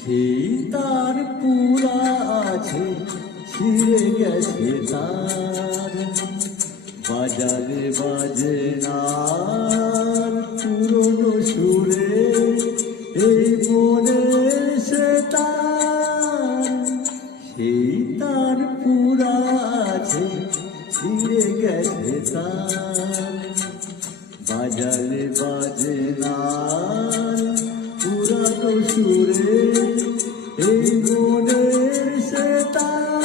সেই তার পুরা আছে, ছিঁড়ে গেছে তার বাজারে বাজে না পুরনো সুরে, এই মনে সে তার। সেই তার পুরা আছে, ছিঁড়ে গেছে তার বাজারে বাজে না পুরানো সুরে, এই মনে সে তার।